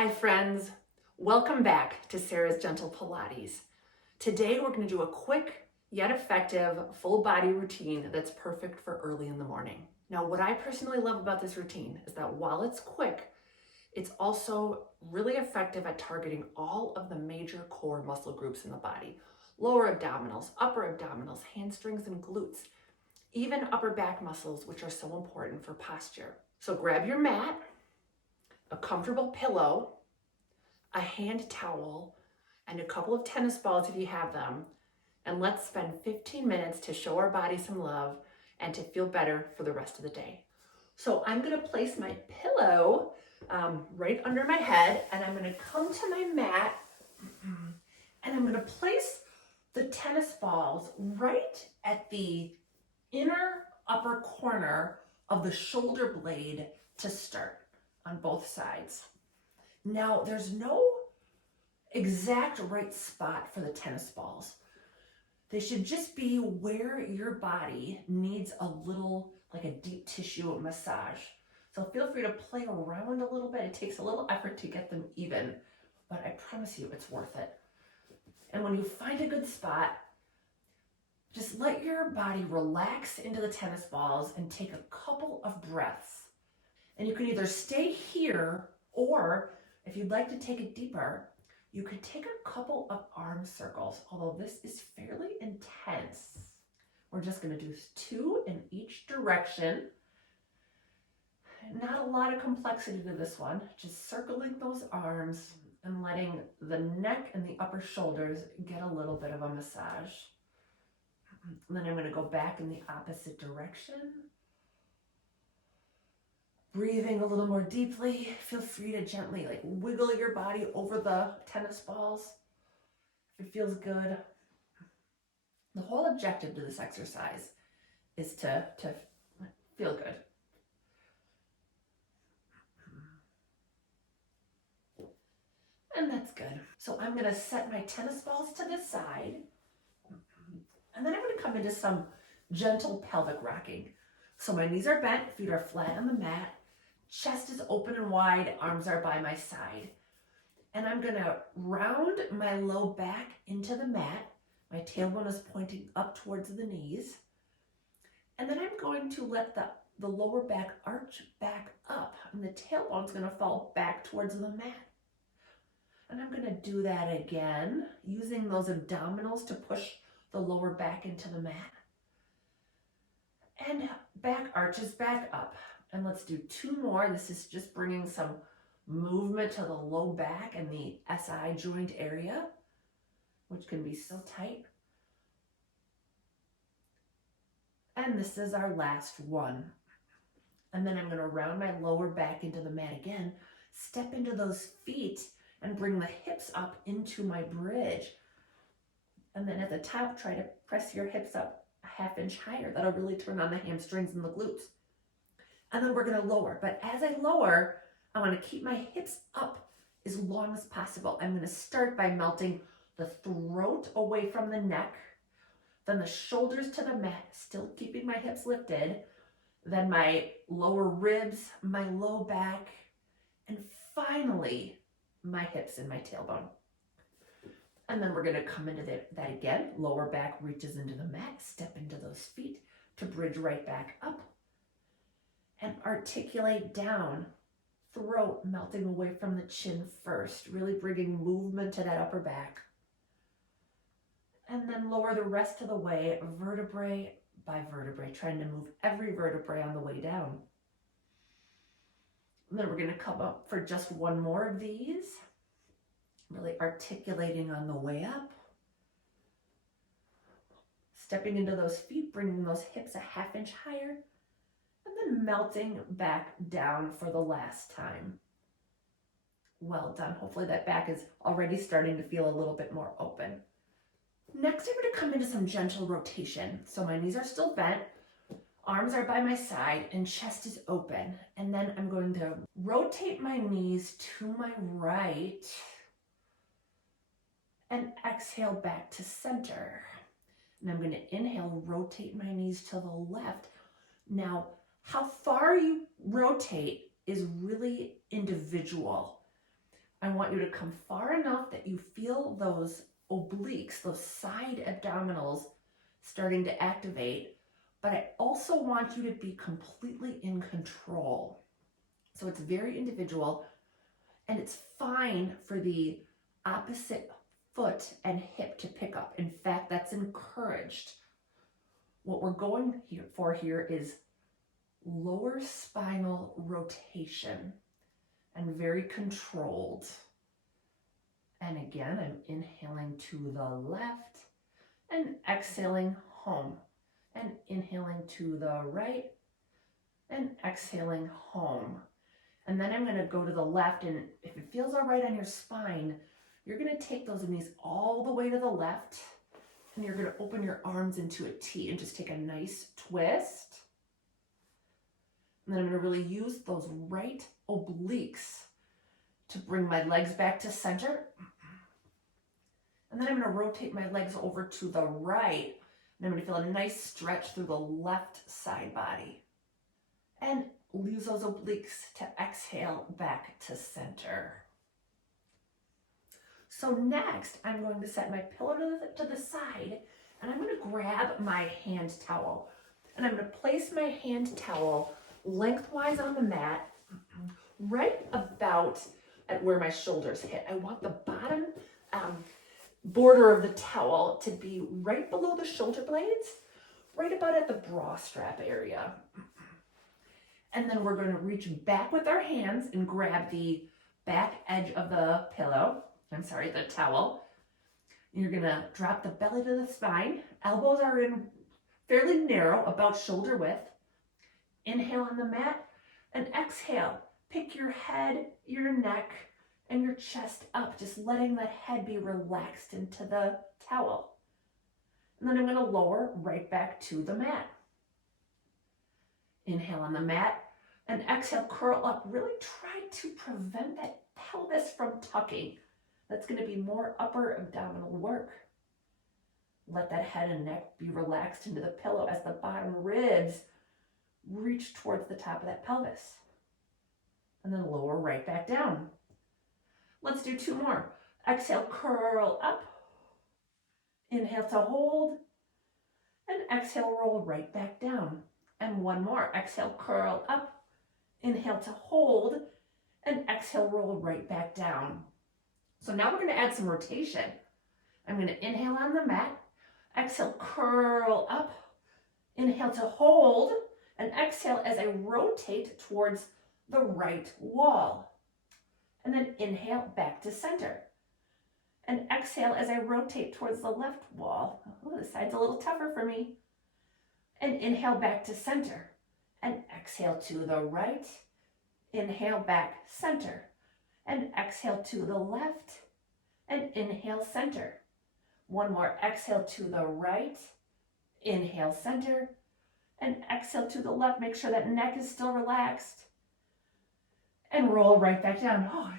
Hi friends, welcome back to Sarah's Gentle Pilates. Today we're going to do a quick yet effective full body routine that's perfect for early in the morning. Now what I personally love about this routine is that while it's quick, it's also really effective at targeting all of the major core muscle groups in the body. Lower abdominals, upper abdominals, hamstrings and glutes, even upper back muscles, which are so important for posture. So grab your mat, a comfortable pillow, a hand towel, and a couple of tennis balls if you have them, and let's spend 15 minutes to show our body some love and to feel better for the rest of the day. So I'm going to place my pillow right under my head, and I'm going to come to my mat, and I'm going to place the tennis balls right at the inner upper corner of the shoulder blade to start on both sides. Now, there's no exact right spot for the tennis balls. They should just be where your body needs a little, like a deep tissue massage. So feel free to play around a little bit. It takes a little effort to get them even, but I promise you it's worth it. And when you find a good spot, just let your body relax into the tennis balls and take a couple of breaths. And you can either stay here, or if you'd like to take it deeper, you could take a couple of arm circles, although this is fairly intense. We're just going to do 2 in each direction. Not a lot of complexity to this one, just circling those arms and letting the neck and the upper shoulders get a little bit of a massage. And then I'm going to go back in the opposite direction. Breathing a little more deeply. Feel free to gently wiggle your body over the tennis balls if it feels good. The whole objective to this exercise is to feel good. And that's good. So I'm going to set my tennis balls to the side. And then I'm going to come into some gentle pelvic rocking. So my knees are bent, feet are flat on the mat. Chest is open and wide, arms are by my side. And I'm gonna round my low back into the mat. My tailbone is pointing up towards the knees. And then I'm going to let the lower back arch back up, and the tailbone's gonna fall back towards the mat. And I'm gonna do that again, using those abdominals to push the lower back into the mat. And back arches back up. And let's do 2 more. This is just bringing some movement to the low back and the SI joint area, which can be so tight. And this is our last one. And then I'm going to round my lower back into the mat again, step into those feet and bring the hips up into my bridge. And then at the top, try to press your hips up a 1/2 inch higher. That'll really turn on the hamstrings and the glutes. And then we're going to lower. But as I lower, I want to keep my hips up as long as possible. I'm going to start by melting the throat away from the neck, then the shoulders to the mat, still keeping my hips lifted, then my lower ribs, my low back, and finally my hips and my tailbone. And then we're going to come into that again. Lower back reaches into the mat, step into those feet to bridge right back up. And articulate down, throat melting away from the chin first, really bringing movement to that upper back. And then lower the rest of the way, vertebrae by vertebrae, trying to move every vertebrae on the way down. And then we're going to come up for just 1 more of these, really articulating on the way up. Stepping into those feet, bringing those hips a 1/2 inch higher. And then melting back down for the last time. Well done. Hopefully that back is already starting to feel a little bit more open. Next, I'm going to come into some gentle rotation. So my knees are still bent, arms are by my side, and chest is open. And then I'm going to rotate my knees to my right and exhale back to center. And I'm going to inhale, rotate my knees to the left. Now, how far you rotate is really individual. I want you to come far enough that you feel those obliques, those side abdominals starting to activate, but I also want you to be completely in control. So it's very individual, and it's fine for the opposite foot and hip to pick up. In fact, that's encouraged. What we're going for here is lower spinal rotation and very controlled. And again, I'm inhaling to the left and exhaling home, and inhaling to the right and exhaling home. And then I'm going to go to the left, and if it feels all right on your spine, you're going to take those knees all the way to the left, and you're going to open your arms into a T and just take a nice twist. And then I'm going to really use those right obliques to bring my legs back to center. And then I'm going to rotate my legs over to the right, and I'm going to feel a nice stretch through the left side body. And use those obliques to exhale back to center. So next, I'm going to set my pillow to the side, and I'm going to grab my hand towel. And I'm going to place my hand towel lengthwise on the mat, right about at where my shoulders hit. I want the bottom border of the towel to be right below the shoulder blades, right about at the bra strap area. And then we're going to reach back with our hands and grab the back edge of the the towel. You're going to drop the belly to the spine. Elbows are in fairly narrow, about shoulder width. Inhale on the mat and exhale. Pick your head, your neck, and your chest up, just letting that head be relaxed into the towel. And then I'm going to lower right back to the mat. Inhale on the mat and exhale, curl up. Really try to prevent that pelvis from tucking. That's going to be more upper abdominal work. Let that head and neck be relaxed into the pillow as the bottom ribs reach towards the top of that pelvis. And then lower right back down. Let's do two more. Exhale, curl up. Inhale to hold. And exhale, roll right back down. And one more. Exhale, curl up. Inhale to hold. And exhale, roll right back down. So now we're going to add some rotation. I'm going to inhale on the mat. Exhale, curl up. Inhale to hold. And exhale as I rotate towards the right wall. And then inhale back to center. And exhale as I rotate towards the left wall. Oh, this side's a little tougher for me. And inhale back to center. And exhale to the right. Inhale back center. And exhale to the left. And inhale center. One more. Exhale to the right. Inhale center. And exhale to the left. Make sure that neck is still relaxed. And roll right back down. Oh,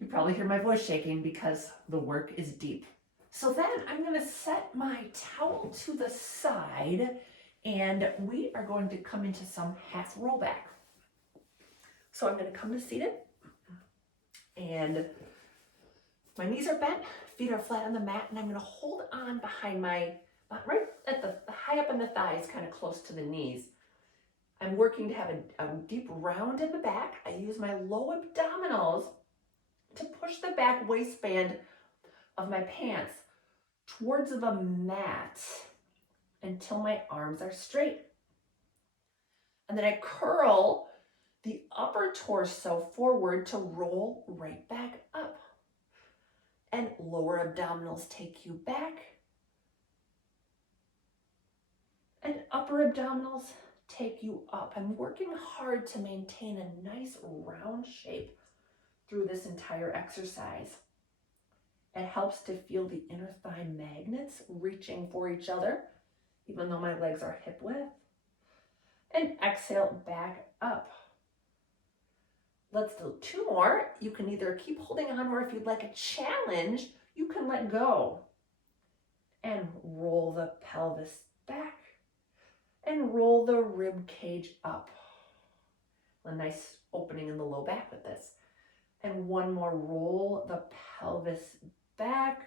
you probably hear my voice shaking because the work is deep. So then I'm going to set my towel to the side, and we are going to come into some half rollback. So I'm going to come to seated, and my knees are bent, feet are flat on the mat, and I'm going to hold on behind my, right at the high up in the thighs, kind of close to the knees. I'm working to have a deep round in the back. I use my low abdominals to push the back waistband of my pants towards the mat until my arms are straight. And then I curl the upper torso forward to roll right back up. And lower abdominals take you back. And upper abdominals take you up. I'm working hard to maintain a nice round shape through this entire exercise. It helps to feel the inner thigh magnets reaching for each other, even though my legs are hip width. And exhale back up. Let's do two more. You can either keep holding on, or if you'd like a challenge, you can let go. And roll the pelvis back. And roll the rib cage up. A nice opening in the low back with this. And one more, roll the pelvis back,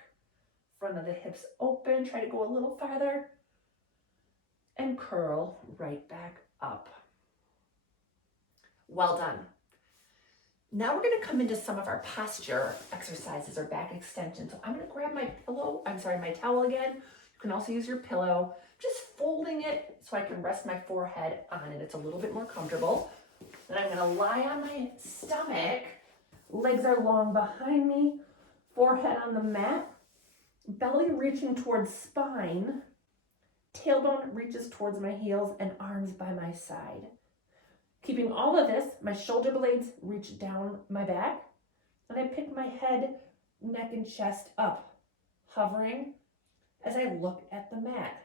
front of the hips open, try to go a little farther, and curl right back up. Well done. Now we're gonna come into some of our posture exercises or back extensions. So I'm gonna grab my towel again. You can also use your pillow, just folding it so I can rest my forehead on it. It's a little bit more comfortable. Then I'm gonna lie on my stomach. Legs are long behind me, forehead on the mat, belly reaching towards spine, tailbone reaches towards my heels, and arms by my side. Keeping all of this, my shoulder blades reach down my back, and I pick my head, neck, and chest up, hovering as I look at the mat.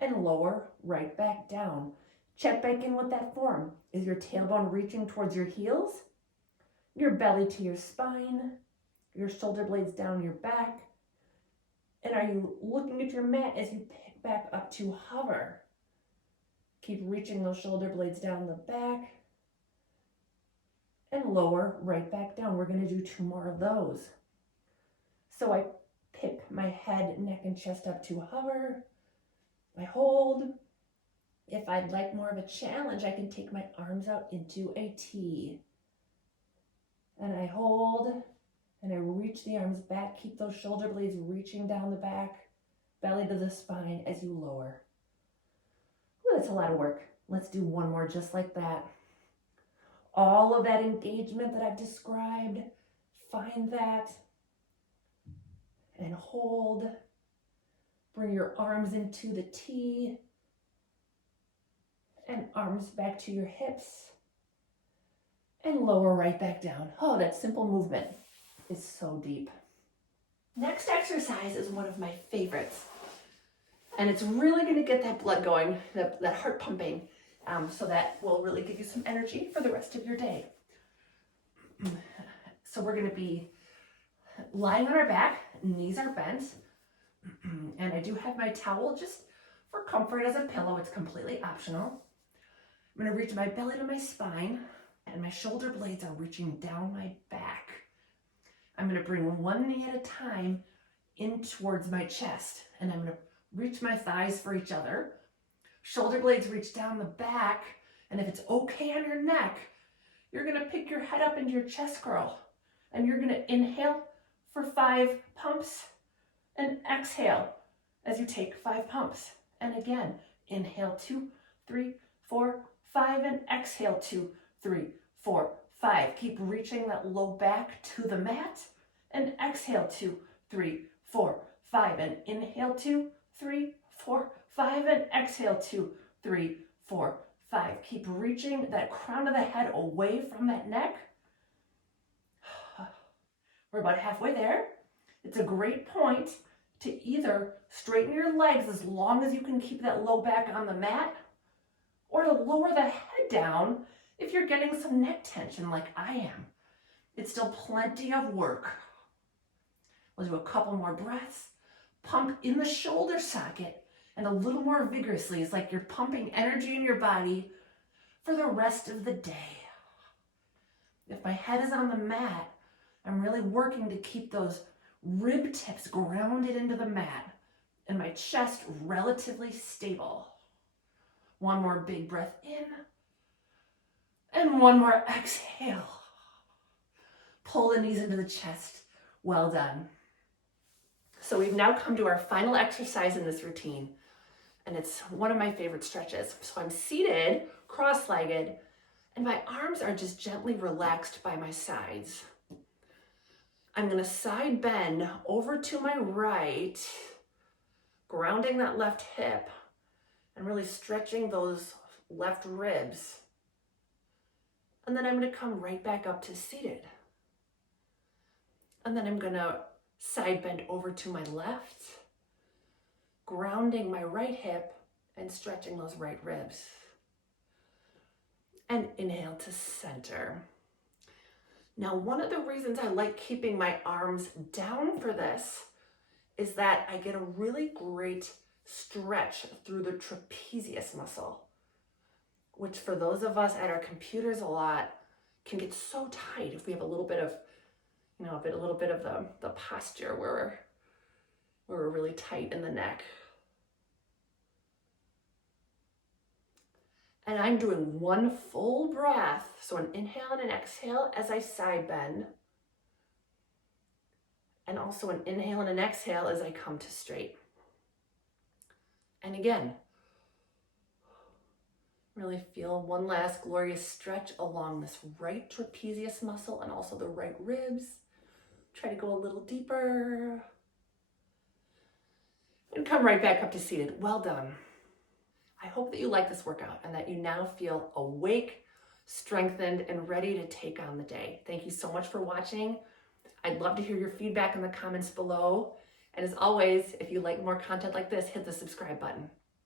And lower right back down. Check back in with that form. Is your tailbone reaching towards your heels? Your belly to your spine? Your shoulder blades down your back? And are you looking at your mat as you pick back up to hover? Keep reaching those shoulder blades down the back and lower right back down. We're going to do 2 more of those. So I pick my head, neck, and chest up to hover. I hold. If I'd like more of a challenge, I can take my arms out into a T. And I hold, and I reach the arms back. Keep those shoulder blades reaching down the back, belly to the spine as you lower. Ooh, that's a lot of work. Let's do 1 more just like that. All of that engagement that I've described, find that and hold. Bring your arms into the T and arms back to your hips and lower right back down. Oh, that simple movement is so deep. Next exercise is one of my favorites. And it's really going to get that blood going, that heart pumping, so that will really give you some energy for the rest of your day. So we're going to be lying on our back, knees are bent, and I do have my towel just for comfort as a pillow. It's completely optional. I'm going to reach my belly to my spine, and my shoulder blades are reaching down my back. I'm going to bring one knee at a time in towards my chest, and I'm going to reach my thighs for each other. Shoulder blades reach down the back, and if it's okay on your neck, you're going to pick your head up into your chest curl, and you're going to inhale for 5 pumps and exhale as you take 5 pumps. And again, inhale 2, 3, 4, 5, and exhale 2, 3, 4, 5. Keep reaching that low back to the mat, and exhale 2, 3, 4, 5, and inhale 2, 3, 4, 5, and exhale 2, 3, 4, 5. Keep reaching that crown of the head away from that neck. We're about halfway there. It's a great point to either straighten your legs as long as you can keep that low back on the mat, or to lower the head down if you're getting some neck tension like I am. It's still plenty of work. We'll do a couple more breaths. Pump in the shoulder socket and a little more vigorously. It's like you're pumping energy in your body for the rest of the day. If my head is on the mat, I'm really working to keep those rib tips grounded into the mat and my chest relatively stable. 1 more big breath in and 1 more exhale. Pull the knees into the chest. Well done. So we've now come to our final exercise in this routine, and it's one of my favorite stretches. So I'm seated, cross-legged, and my arms are just gently relaxed by my sides. I'm going to side bend over to my right, grounding that left hip, and really stretching those left ribs. And then I'm going to come right back up to seated. And then I'm going to side bend over to my left, grounding my right hip and stretching those right ribs. And inhale to center. Now, one of the reasons I like keeping my arms down for this is that I get a really great stretch through the trapezius muscle, which for those of us at our computers a lot can get so tight if we have a little bit of, a little bit of the posture where we're really tight in the neck. And I'm doing one full breath. So an inhale and an exhale as I side bend. And also an inhale and an exhale as I come to straight. And again, really feel one last glorious stretch along this right trapezius muscle and also the right ribs. Try to go a little deeper. And come right back up to seated. Well done. I hope that you like this workout and that you now feel awake, strengthened, and ready to take on the day. Thank you so much for watching. I'd love to hear your feedback in the comments below. And as always, if you like more content like this, hit the subscribe button.